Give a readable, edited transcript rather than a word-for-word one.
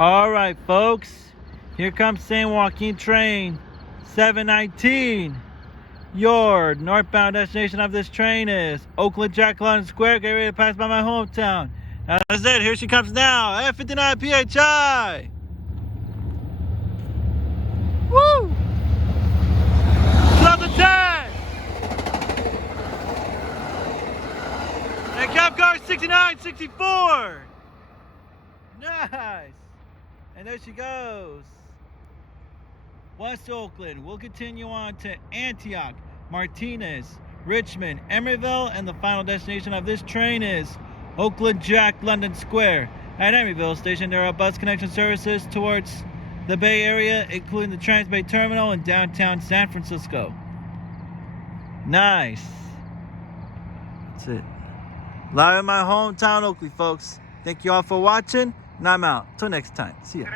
All right, folks. Here comes San Joaquin train 719. Your northbound destination of this train is Oakland Jack London Square. Get ready to pass by my hometown. That's it. Here she comes now. F59 PHI. Woo! 2010. And Cabcar 6964. Nice. And there she goes. West Oakland. We'll continue on to Antioch, Martinez, Richmond, Emeryville, and the final destination of this train is Oakland Jack London Square. At Emeryville Station, there are bus connection services towards the Bay Area, including the Transbay Terminal in downtown San Francisco. Nice. That's it. Live in my hometown, Oakley, folks. Thank you all for watching, and I'm out. Till next time. See ya.